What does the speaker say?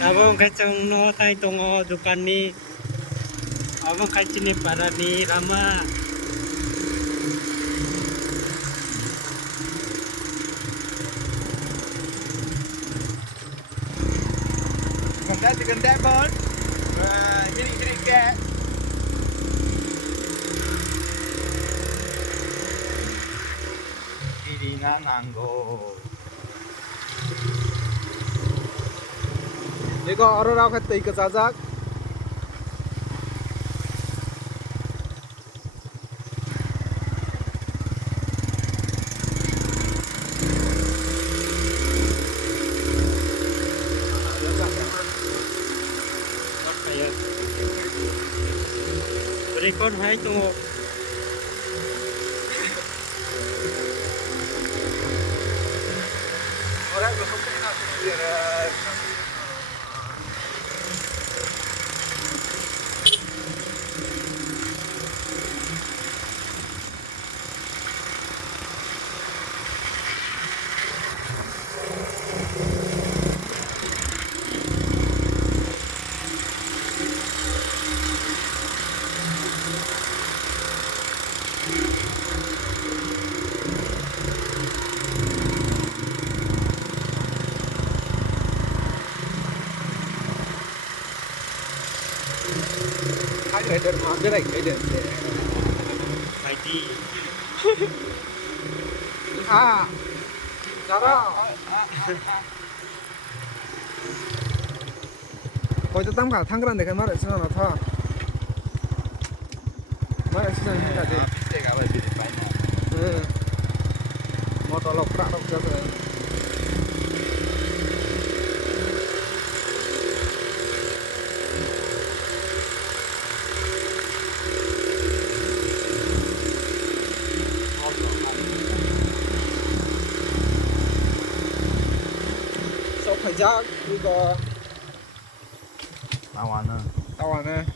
Abang kacang no tai tongo dukan ni. Abang kacang ni pada ni Rama. Ganda bon. Jadi ke. Ini nanggo. 이거 얼어라고 했다 이거 자작 Berikut hai tunggu. Orang belum pernah biar. Ada ada lagi ada. ID. 아 자라 거기서 땀 가, 탕그란데 그 말을 쓰나 타 말을 쓰나 hinta deh Mesti kau lebih banyak. motor lo prak lo jatuh so phải ra 이거 Tawanan. tawane